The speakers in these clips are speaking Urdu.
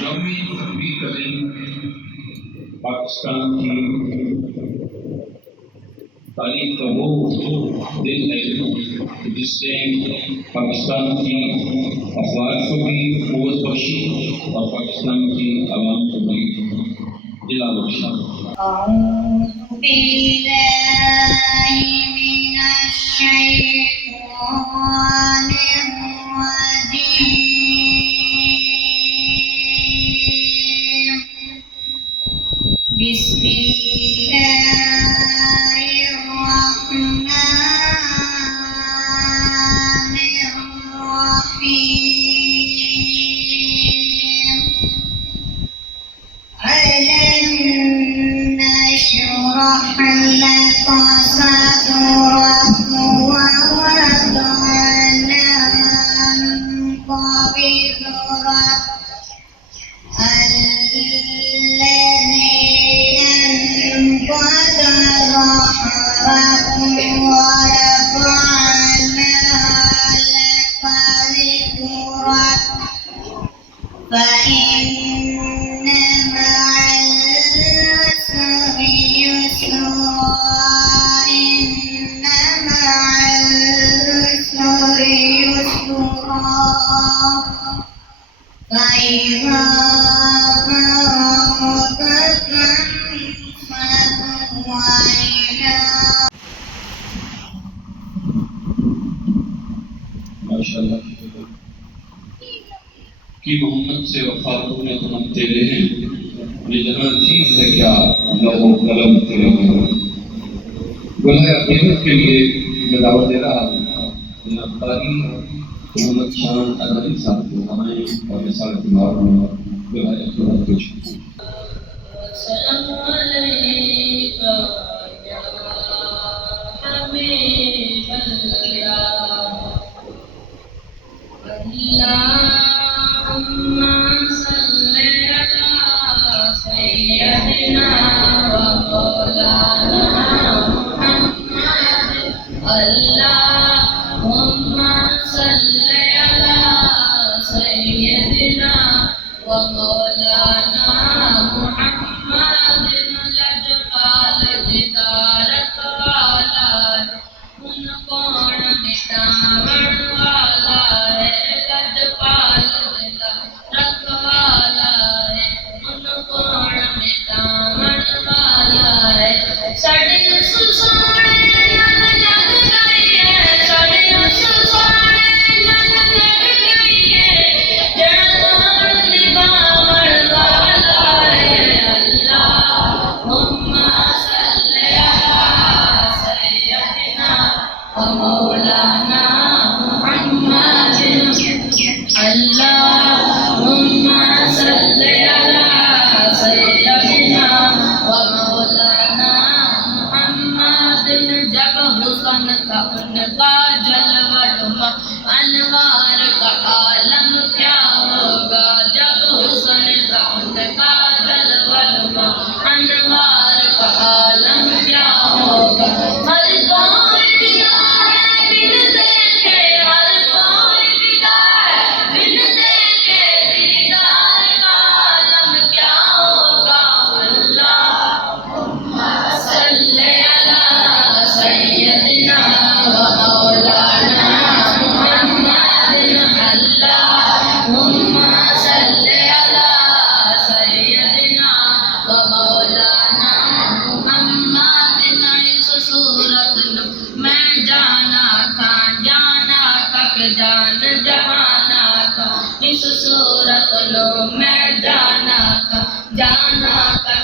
یوم تحریک کا دن پاکستان کی تاریخ کا وہ دن ہے جس سے پاکستان کی افواج کو بھی قوت بخشی اور پاکستان کی عوام کو بھی دلا بخشا۔ أعوذ بالله من الشيطان الرجيم. بسم الله الرحمن الرحيم. ألم نشرح لك صدرك ووضعنا عنك وزرك الذي أنقض ظهرك ورفعنا لك ذكرك فإن مع العسر يسرا إن مع العسر يسرا فإذا فرغت فانصب وإلى ماشاءاللہ کہ محمد سے وفاتوں میں ہم تیرے ہیں، یہ جہاں چیز ہے کیا لوح و قلم تیرے ہیں۔ گناہ قیمت کے لیے میں دعوت دے رہا ہوں جناب قاری محمد شان ازہری صاحب کو ہمیں اور رسالت اللہ میں گناہ قیمت کچھ السلام علیکہ یا حبیب اللہ اللہم صلی علی سیدنا و مولانا محمد اللہم صلی علی سیدنا و مولانا محمد لجپال جدارت والا ان کون مٹاون والا ہے لجپال جدارت والا ہے ان کون مٹاون والا ہے ساڑے سسوڑے نن لگ گئی ہے ساڑے سسوڑے نن لگ گئی ہے جڑ کون نباون والا ہے اللہم صلی علی سیدنا و مولانا محمد اللہم صلی علی سیدنا و مولانا محمد جب حسن کا ان کا جلوہ نما انوار کا عالم کیا ہوگا جب حسن کا ان کا جلوہ نما انوار کا عالم کیا ہوگا ہر کوئی فدا ہے بن دیکھے ہر کوئی فدا ہے بن دیکھے دیدار کا عالم کیا ہوگا اللہم صلی علی سیدنا و مولانا محمد اللہم صلی علی سیدنا و مولانا محمد اس صورت میں جانا تھا کہ جان جہانا تھا اس صورت میں جانا تھا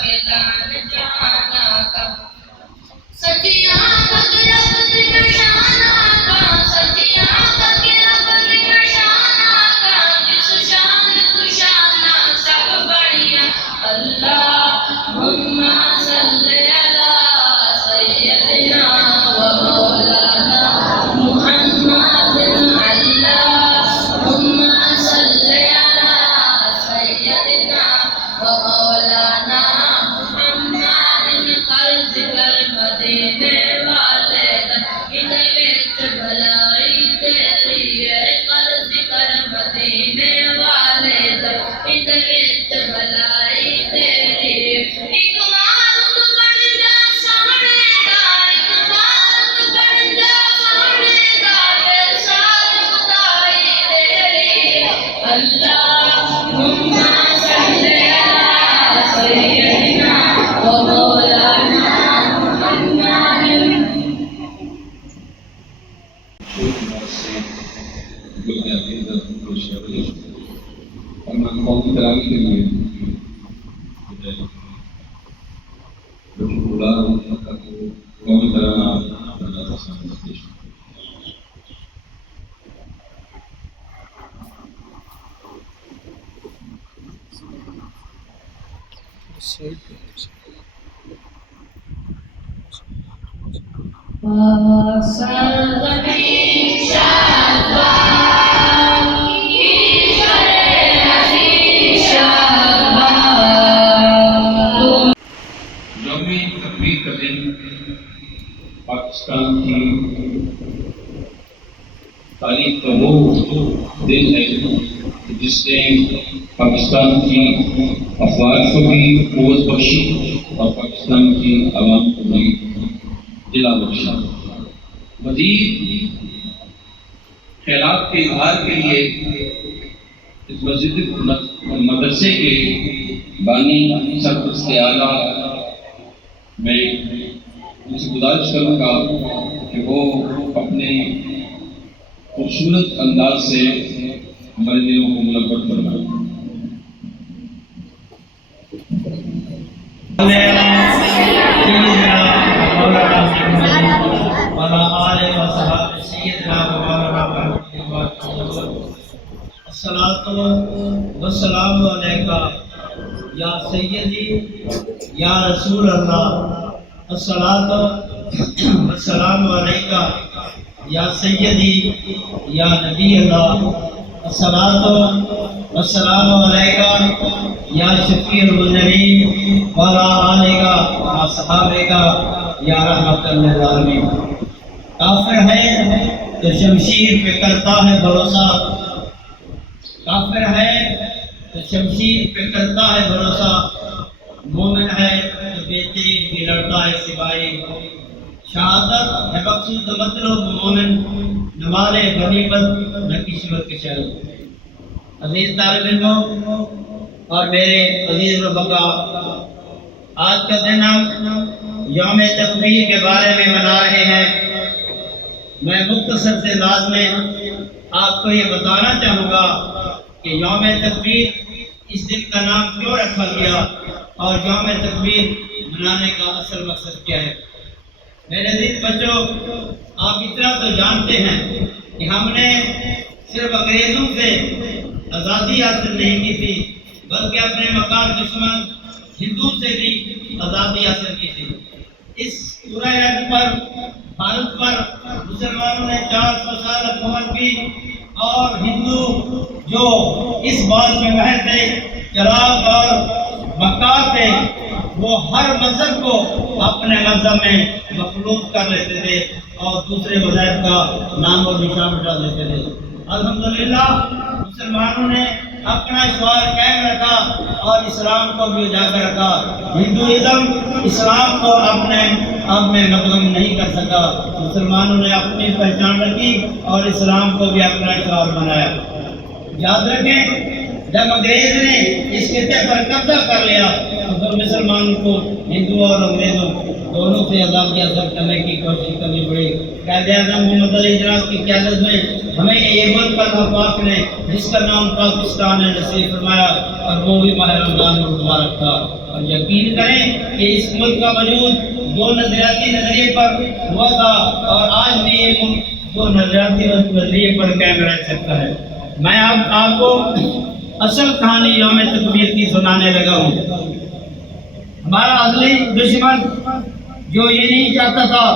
کہ جان جہانا کا سچیاں رب دی نشانہ کا سچیاں رب دی نشانہ کا جس شان تو شانہ سب بڑھیا اللہم صلی علی سیدنا و مولانا محمد اللہم صلی علی سیدنا و مولانا محمد قرض کر مدینے والے صل على سيدنا ومولانا محمد. قومی تراویح کے لیے قومی ترانہ تقریر کا دن پاکستان کی تاریخ کا وہ دن ہے جس نے پاکستان کی افواج کو بھی قوت بخشی اور پاکستان کی عوام کو بھی دلا بخشا. مزید خیرات کے اظہار کے لیے اس مسجد مدرسے کے بانی سرپرست اعلیٰ میں ان سے گزارش کروں گا کہ وہ اپنے خوبصورت انداز سے ہمارے دلوں کو منور فرمائیں. الصلاۃ والسلام علیکہ یا سیدی یا رسول اللہ. الصلاۃ والسلام علیکہ یا سیدی یا نبی اللہ. الصلاۃ والسلام علیکہ یا شفیع المذنبین وعلی آلہ واصحابہ یا رحمت للعالمین. کافر ہے تو شمشیر پہ کرتا ہے بھروسہ، کافر ہے تو شمشیر پہ کرتا ہے بھروسہ، مومن ہے تو بہترین بھی لڑتا ہے سپاہی. شہادت ہے مقصود مطلب مومن، نہ مال غنیمت نہ قسمت کے شہر. عزیز طالب علموں اور میرے عزیز رفقا، آج کا دن ہم یوم تکبیر کے بارے میں منا رہے ہیں. میں مختصر سے انداز میں آپ کو یہ بتانا چاہوں گا کہ یوم تکبیر اس دن کا نام کیوں رکھا گیا اور یوم تکبیر منانے کا اصل مقصد کیا ہے. میرے عزیز بچوں، آپ اتنا تو جانتے ہیں کہ ہم نے صرف انگریزوں سے آزادی حاصل نہیں کی تھی، بلکہ اپنے مکار دشمن ہندو سے بھی آزادی حاصل کی تھی. اس پورے عرب پر، بھارت پر مسلمانوں نے 400 سال حکومت کی اور ہندو جو اس بات میں ماہر تھے، چراغ اور مکار تھے، وہ ہر مذہب کو اپنے مذہب میں مخلوط کر لیتے تھے اور دوسرے مذہب کا نام و نشان مٹا دیتے تھے. الحمدللہ مسلمانوں نے اپنا اشوار قائم رکھا اور اسلام کو بھی اجاگر رکھا. ہندوازم اسلام کو اپنے آپ میں مدغم نہیں کر سکا. مسلمانوں نے اپنی پہچان رکھی اور اسلام کو بھی اپنا اشوار بنایا. یاد رکھیں، جب انگریز نے اس خطے پر قبضہ کر لیا تو مسلمانوں کو ہندو اور انگریزوں دونوں سے آزادی حاصل کرنے کی کوشش کرنی پڑی. قائد اعظم محمد علی جناح کی قیادت میں ہمیں یہ ملک اللہ پاک نے جس کا نام پاکستان ہے نصیب فرمایا اور وہ بھی ماہ رمضان المبارک تھا. اور یقین کریں کہ اس ملک کا وجود دو نظریاتی نظریے پر ہوا تھا اور آج بھی یہ ملک دو نظریاتی نظریے پر قائم رہ سکتا ہے. میں آپ کو اصل کہانی یوم تکبیر کی سنانے لگا ہوں. ہمارا اصلی دشمن جو یہ نہیں چاہتا تھا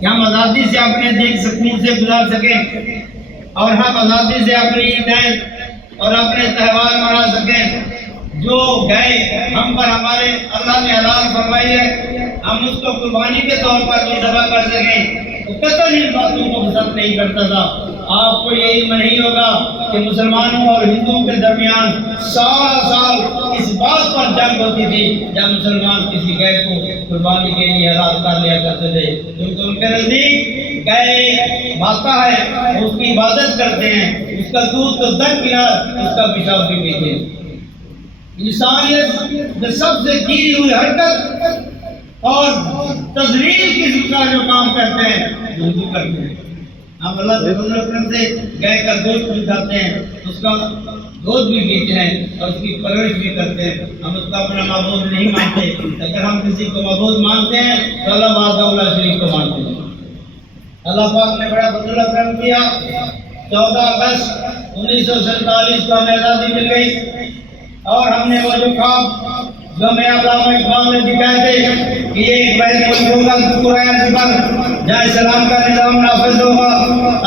کہ ہم آزادی سے اپنے دین سکون سے گزار سکیں اور ہم آزادی سے اپنی عیدیں اور اپنے تہوار منا سکیں، جو گئے ہم پر ہمارے اللہ نے حلال فرمائی ہے، ہم اس کو قربانی کے طور پر بھی ذبح کر سکیں، تو قطعاً ان باتوں کو پسند نہیں کرتا تھا. آپ کو یہ علم نہیں ہوگا کہ مسلمانوں اور ہندوؤں کے درمیان سال اس بات پر جنگ ہوتی تھی جب مسلمان کسی گائے کو قربانی کے لیے حلال کر لیا کرتے تھے. کیونکہ ان کے نزدیک گائے ماتا ہے، اس کی عبادت کرتے ہیں، اس کا دودھ تو در کنار، اس کا پیشاب بھی پیتے ہیں. انسانیت میں سب سے کی ہوئی حرکت اور تذلیل قسم کا جو کام کرتے ہیں اردو کرتے ہیں. ہم اللہ سے فضل و کرم سے گائے کا گوشت بھی کھاتے ہیں, اس کا دودھ بھی پیتے ہیں اور اس کی پرورش بھی کرتے ہیں. ہم اس کا اپنا معبود نہیں مانتے. اگر ہم کسی کو معبود مانتے ہیں تو اللہ وحدہ شریک کو مانتے ہیں. اللہ پاک نے بڑا فضل و کرم کیا. 14 اگست 1947 کو ہمیں آزادی مل گئی اور ہم نے وہ جو خواب جو میں علامہ اقبال نے دکھائے تھے کہ یہ ایک بین ملک ہوگا قرآن پر جہاں اسلام کا نظام نافذ ہوگا,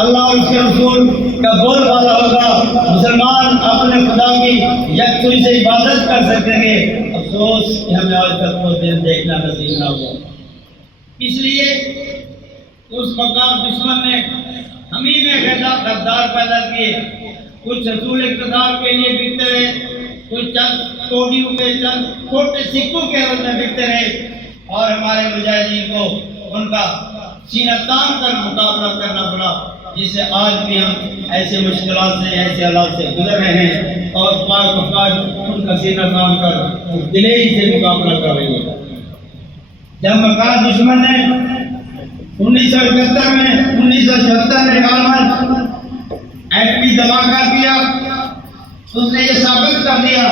اللہ اور اس کے رسول کا بول بالا ہوگا, مسلمان اپنے خدا کی یکسوئی سے عبادت کر سکیں گے. افسوس کہ ہمیں آج تک وہ دن دیکھنا نصیب نہ ہوا. اس لیے اس مقام دشمن نے ہمیں میں غدار پیدا کیے. کچھ حصول اقتدار کے لیے بکتے رہے, کچھ چند کوڑیوں کے چند چھوٹے سکوں کے عوض میں بکتے رہے اور ہمارے مجاہدین کو ان کا سینہ تان کر مقابلہ کرنا پڑا, جس سے آج بھی ہم ایسے مشکلات سے ایسے حالات سے گزر رہے ہیں اور پاک افواج ان کا سینہ تان کر دلیری سے مقابلہ کر رہی ہے. جب مکار دشمن نے 1971 میں 1976 میں غالباً ایٹمی دھماکہ کیا, اس نے یہ ثابت کر دیا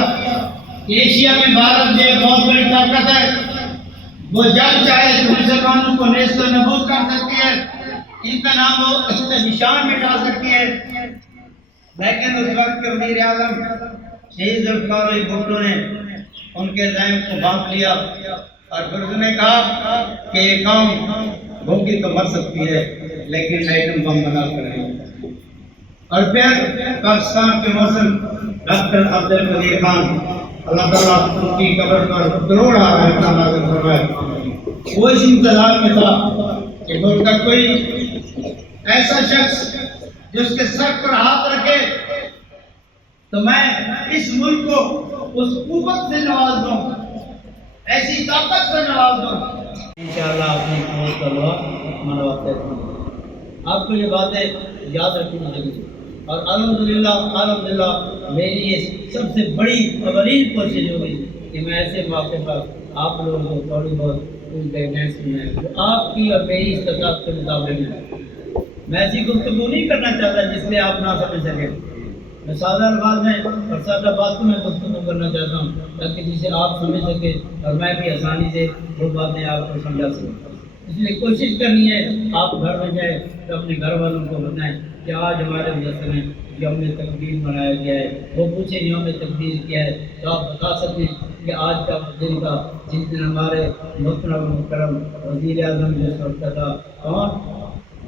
کہ ایشیا میں بھارت جو ایک بہت بڑی طاقت ہے, وہ جب چاہے تو مسلمانوں کو نیست و نابود کر سکتی ہے, ان کا نام وہ اس کا نشان مٹا سکتی ہے. لیکن اس وقت کے وزیر اعظم شہید ذوالفقار علی بھٹو نے ان کے ذہن کو بانٹ لیا اور پھر اس نے کہا کہ یہ قوم بھوکی تو مر سکتی ہے لیکن ایٹم بم بنا کر نہیں. اور پھر پاکستان کے موسم ڈاکٹر عبدالقدیر خان اللہ تعالیٰ ان کی قبر پر کروڑا رحمتہ نازل فرمائے, وہ اس انتظار میں تھا کہ ملک کا کوئی ایسا شخص جو اس کے سر پر ہاتھ رکھے تو میں اس ملک کو اس قوت سے نواز دوں, ایسی طاقت سے نواز دوں. انشاءاللہ اپنی قوت کا دعا منواتے ہیں. آپ کو یہ باتیں یاد رکھنی چاہیے اور الحمدللہ میری یہ سب سے بڑی اولین کوشش ہوگی کہ میں ایسے موقع پر آپ لوگوں کو تھوڑی بہت گائیڈنس میں جو آپ کی اور میری استطاعت کے مطابق میں ایسی گفتگو نہیں کرنا چاہتا جس سے آپ نہ سمجھ سکیں. میں سادہ الفاظ میں اور سادہ باتوں میں گفتگو کرنا چاہتا ہوں تاکہ جسے آپ سمجھ سکیں اور میں بھی آسانی سے وہ باتیں آپ کو سمجھا سکوں. اس لیے کوشش کرنی ہے آپ گھر میں جائیں تو اپنے گھر والوں کو بتائیں کہ آج ہمارے مدرسے میں یوم تقدیر منایا گیا ہے, وہ پوچھیں یوم تقدیر کیا ہے تو آپ بتا سکیں کہ آج کا دن کا جس دن ہمارے محترم مکرم وزیر اعظم جو سوچتا تھا کون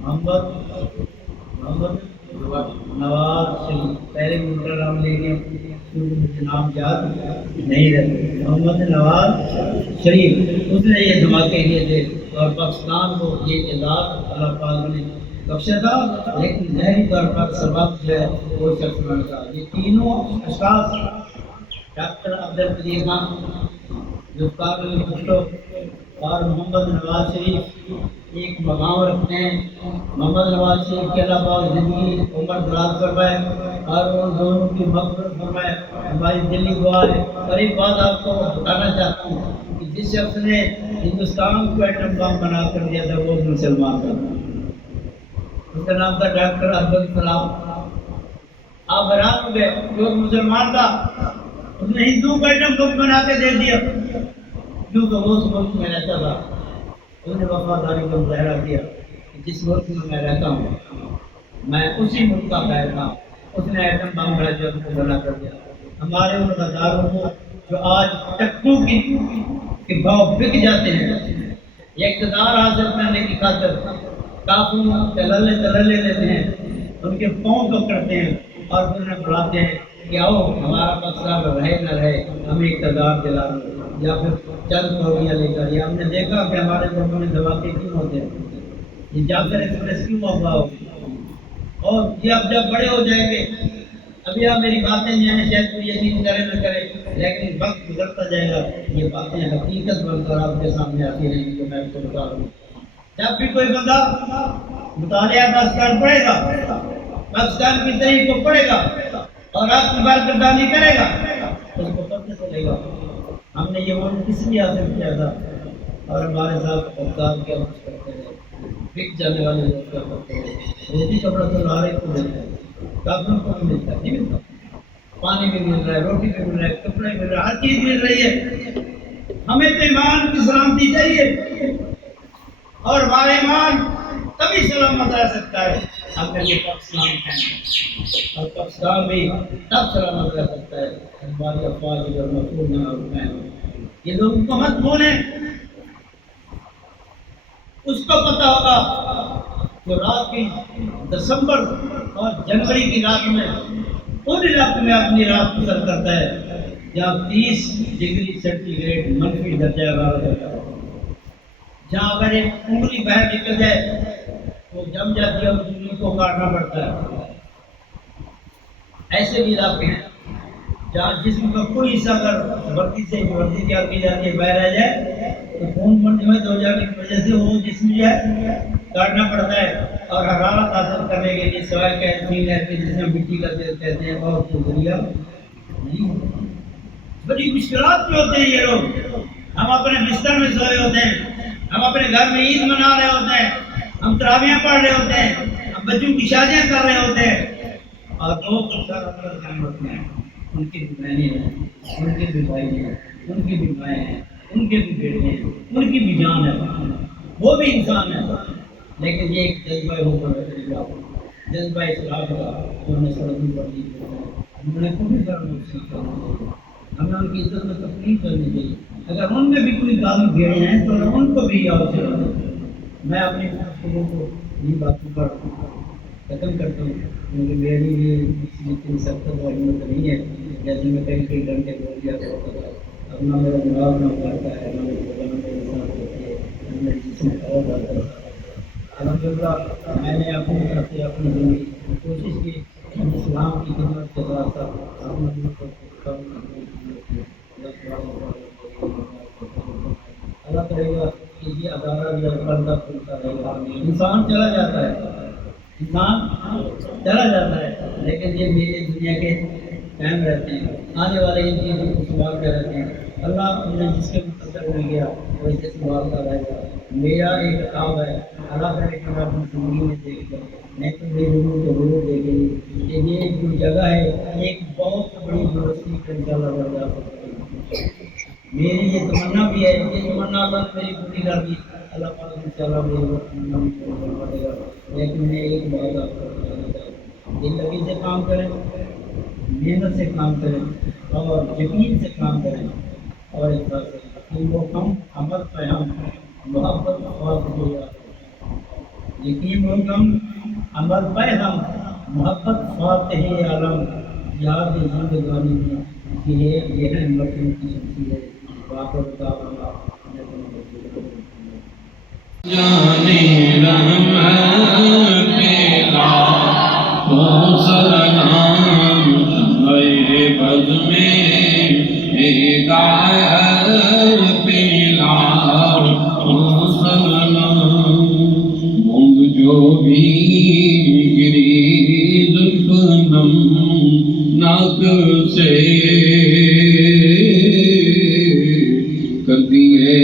محمد نواز شریف, پہلے منظر نام لے کے مجھے نام یاد نہیں رہتے, محمد نواز شریف, اس نے یہ دھماکے کیے تھے اور پاکستان کو یہ اعزاز اللہ پاک نے بخشا تھا, لیکن ظاہری طور پر سبب جو ہے وہ شخص بنا تھا. یہ تینوں اشخاص ڈاکٹر عبدالقدیر خان ذوالفقار علی بھٹو اور محمد نواز شریف ایک مقام رکھتے ہیں. محمد نواز شریف کے اللہ پاک زندگی عمر دراز فرمائے اور ان دونوں کی مغفرت فرمائے, ہماری دلی دعا ہے. اور ایک بات آپ کو بتانا چاہتا ہوں کہ جس شخص نے ہندوستان کو ایٹم بم بنا کر دیا تھا وہ مسلمان تھا, اس کا نام تھا ڈاکٹر عبدالکلام. آپ حیران ہو گئے جو مسلمان تھا اس نے ہندو کو ایٹم بم بنا کے دے دیا کیونکہ وہ اس ملک میں رہتا تھا. اس نے وفاداری کا مظاہرہ کیا کہ جس ملک میں رہتا ہوں میں اسی ملک کا قائد تھا. اس نے ایٹم بم بنا کر دیا. ہمارے ان غداروں کو جو آج ٹکٹو کے بھاؤ بک جاتے ہیں یہ اقتدار حاصل کرنے کی خاطر کافی تللے لیتے ہیں, ان کے پاؤں پکڑتے ہیں اور پھر انہیں بلاتے ہیں کہ آؤ ہمارا پاکستان رہے نہ رہے ہمیں اقتدار دلا یا پھر چند کوڑیاں لے کر. یا ہم نے دیکھا کہ ہمارے ملکوں میں دھماکے کیوں ہوتے ہیں, یہ جاکر ایکسپریس کیوں افواہ ہوگی, اور یہ اب جب بڑے ہو جائیں گے, ابھی آپ میری باتیں جو ہیں شاید کوئی یقین کرے نہ کرے لیکن وقت گزرتا جائے گا یہ باتیں حقیقت بن کر آپ کے سامنے آتی رہیں گی. تو میں آپ کو بتا رہا ہوں جب بھی کوئی بندہ مطالعہ پاکستان پڑھے گا, پاکستان کی تاریخ کو پڑھے گا اور آپ کی بات گردانی کرے گا اس کو پتہ چلے گا ہم نے یہ ملک کس لیے حاصل کیا تھا اور ہمارے ساتھ افطار کیا کچھ کرتے ہیں، بک جانے والے لوگ کیا کرتے ہیں، روٹی کپڑا تو لارے کو ملتا ہے، کافروں کو بھی ملتا ہے، نہیں ملتا، پانی بھی مل رہا ہے، روٹی بھی مل رہا ہے، کپڑے مل رہا ہے، ہر چیز مل رہی ہے۔ ہمیں تو ایمان کی سلامتی چاہیے اور ہمارا ایمان تبھی سلامت رہ سکتا ہے اگر یہ پاکستان ہے، اور پاکستان بھی تب سلامت رہ سکتا ہے ہماری افواج اگر محفوظ نہ ہوئے۔ یہ لوگ کو مت بھولیں، اس کو پتہ ہوگا جو رات کی دسمبر اور جنوری کی رات میں ان علاقوں میں اپنی رات گزر کرتا ہے جہاں 30 ڈگری سینٹی گریڈ منفی درجہ حرارت ہوتا ہے، جہاں اگر ایک انگلی باہر نکل جائے وہ جم جاتی ہے اور انگلی کو کاٹنا پڑتا ہے۔ ایسے بھی علاقے ہیں جہاں جسم کا کوئی حصہ اگر وردی سے وردی کیا کی جاتی ہے باہر رہ جائے تو خون منجمد ہو جانے کی وجہ سے وہ جسم جو ہے کاٹنا پڑتا ہے، اور حرارت حاصل کرنے کے لیے سوائے کیفین ہے کہ جس میں مٹی کا تیل کہتے ہیں اور کوئی ذریعہ نہیں ہوتا۔ بڑی مشکلات میں ہوتے ہیں یہ لوگ، ہم اپنے بستر میں سوئے ہوتے ہیں، ہم اپنے گھر میں عید منا رہے ہوتے ہیں، ہم تراویحیں پڑھ رہے ہوتے ہیں، ہم بچوں کی شادیاں کر رہے ہوتے ہیں، اور لوگ تو سر اپنا کام رکھتے ہیں، ان کی بھی بہنیں ہیں، ان کے بھی بھائی ہیں، ان کی بھی مائیں ہیں، ان کے بھی بیٹے ہیں، ان کی بھی جان ہے، وہ بھی انسان ہے، لیکن یہ ایک جذبہ اوپر ہے، جذبہ اصلاح کا انہوں نے سڑکوں پر دی، انہوں نے کوئی ذرا نقصان کرنا چاہیے، ہمیں ان کی عزت میں تکلیف کرنی چاہیے، اگر ان میں بھی کوئی گالی بھیڑے ہیں تو ان کو بھی یاد چلا دیں۔ میں اپنی گفتگو کو ان باتوں پر ختم کرتا ہوں کیونکہ میری بھی اتنی سخت اور ہمت نہیں ہے جیسے میں کئی گھنٹے بول دیا کرتا تھا، اب نہ میرا دماغ نہ پڑتا ہے، نہ میرے ساتھ ہوتی ہے، نہ میرے جسم اور جاتا ہے۔ الحمدللہ میں نے اپنی طرف سے اپنی زندگی کوشش کی اسلام کی خدمت کے ساتھ ساتھ اپنا دل کو کم کرنے کی اللہ کرے گا کہ یہ ادارہ بھی بڑھتا پھولتا رہے گا۔ انسان چلا جاتا ہے، انسان چلا جاتا ہے، لیکن یہ میری دنیا کے قائم رہتے ہیں، آنے والے ان چیزوں کو سنبھالتے رہتے ہیں۔ اللہ مجھے جس کے مقدر میں گیا وہ اسے سنبھالتا رہے گا۔ میرا ایک کتاب ہے، اللہ کرے کہ میں اپنی زندگی میں دیکھ لوں، میں تو ضرور دیکھیں گی کہ یہ جو جگہ ہے ایک بہت بڑی یونیورسٹی کا انشاءاللہ درجہ ہے۔ میری یہ تمنا بھی ہے، یہ تمنا اللہ نے میری پوری کر دی، اللہ پاک انشاءاللہ میری وہ تمنا بھی پوری کروا دے گا۔ لیکن میں ایک بات آپ کو بتانا چاہتا ہوں، زندگی سے کام کریں، محنت سے کام کریں اور یقین سے کام کریں، اور اس طرح سے کہ وہ ہم عمل پہ ہم محبت فاتحہ، یقین و غم عمل پہ ہم محبت فاتح عالم، یاد زندگانی میں یہ ہے مرتبہ کی شخصیت باقر تعالیٰ جانے رحمت پیلا تو سلام اے بد میں ہدایت پیلا تو سلام مونگ جو بھی گری زلف نم ناک سے کر دیے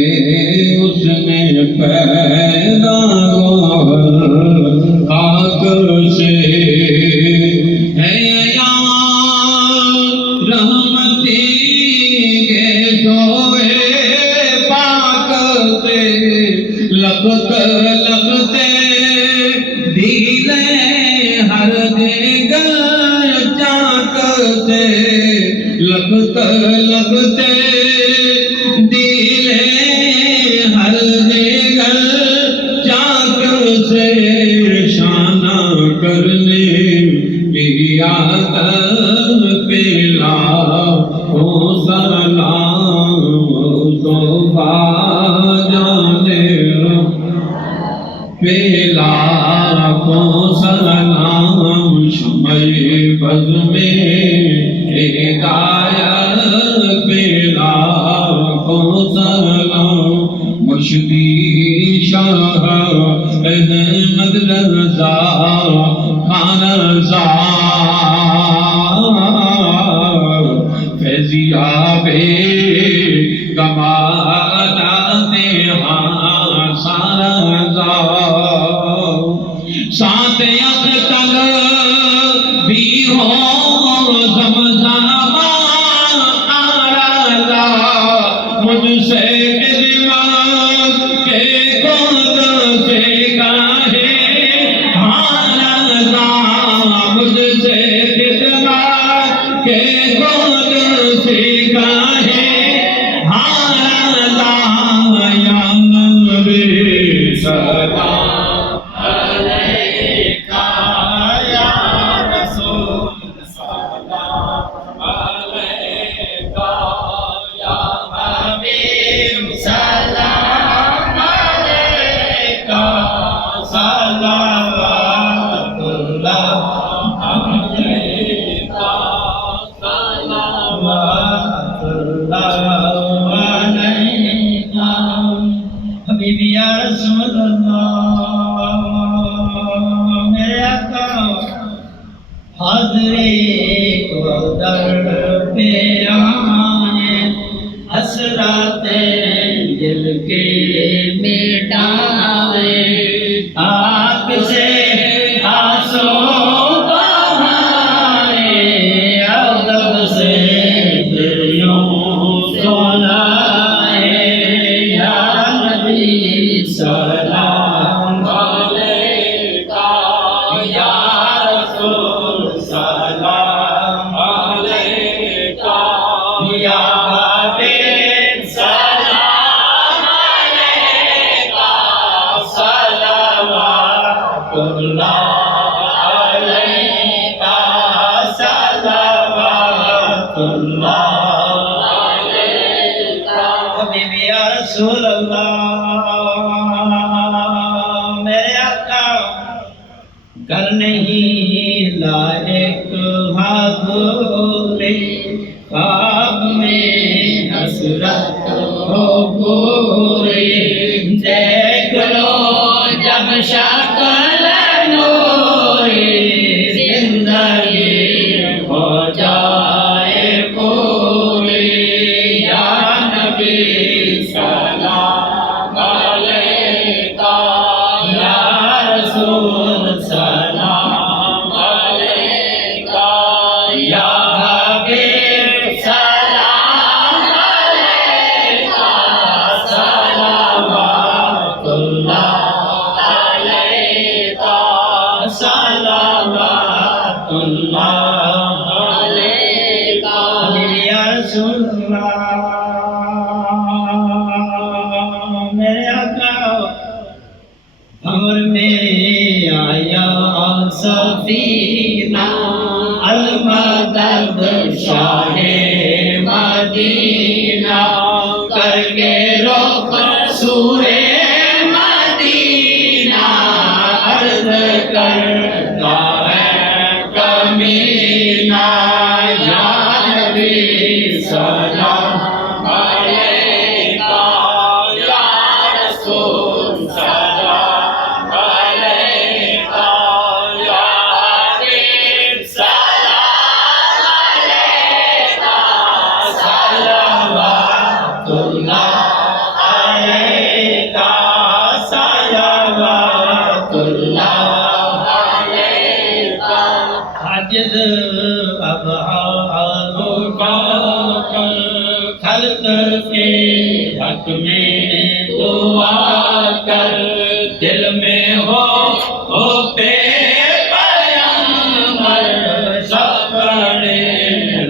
اس نے پیدا خاک سے، ہے یا رحمتی کے دھوئے پاک سے، لگتے دیلے ہر دیگر چاک سے، لگتے دیلے ہر دیگر چاک سے، شانہ کرنے کی عادت پیلا او سلام صوبہ جانے پیلا کو سلام شمع بز میں ہدایت پیلا کو سلام مرشدی شاہ احمد رضا خان رضا فیضی جیا بے کمالاتے ہاں سارا ساتھ اختل بھی ہو زمزم آرازا مجھ سے خدمت کے خود سے کہے ہارازا مجھ سے خدمت کے خود سے کہے ہارازا یا نبی سلام حبیبی یا رسول اللہ میرے آقا حاضری کو در پہ آئے حسرات دل کے مٹائے آنکھ سے آنسو بہائے ادب سے دل یوں سنائے یا نبی سلام علیکہ یا رسول سلام علیکہ یا حبیب سلام علیکہ صلوات اللہ علیکہ صلوات اللہ علیکہ حبیبی یا رسول اللہ میرے آقا گر نہیں لائق حضوری خواب میں حسرت ہو پوری دیکھ لو جب شکل نوری زندگی ہو جائے پوری یا نبی سلام علیکہ یا رسول سلام علیکہ یا حبیب سلام علیکہ صلوات اللہ علیکہ صلوات اللہ علیکہ یا رسول اللہ میرے آقا بھور میں آیا سفینہ المدد شاہ مدینہ کر کے رخ سوئے مدینہ عرض کرتا ہے کمینہ یا نبی سلام علیکہ یا رسول سلام علیکہ یا حبیب سلام علیکہ صلوات اللہ علیکہ صلوات اللہ علیکہ عاجز ابحار خلق کے حق میں دعا کر دل میں ہو پہ پیغمبر سپنے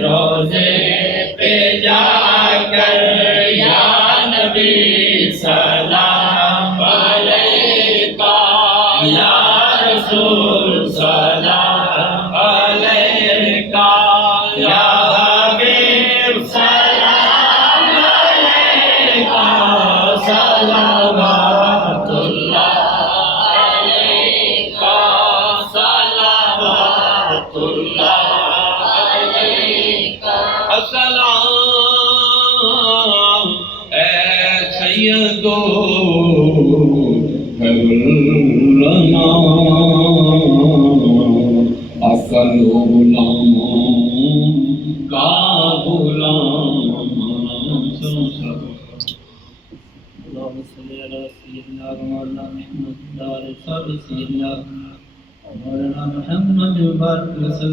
روزے پہ جا کر یا نبی سلام علیکہ یا رسول سلام علیکہ یا حبیب سلام علیکہ صلوات اللہ علیکہ صلوات اللہ علیکہ السلام اے سیدو لنا اکل غلام کا غلام على سيدنا مولانا محمد دار صالح سيدنا مولانا محمد وبارك وسلم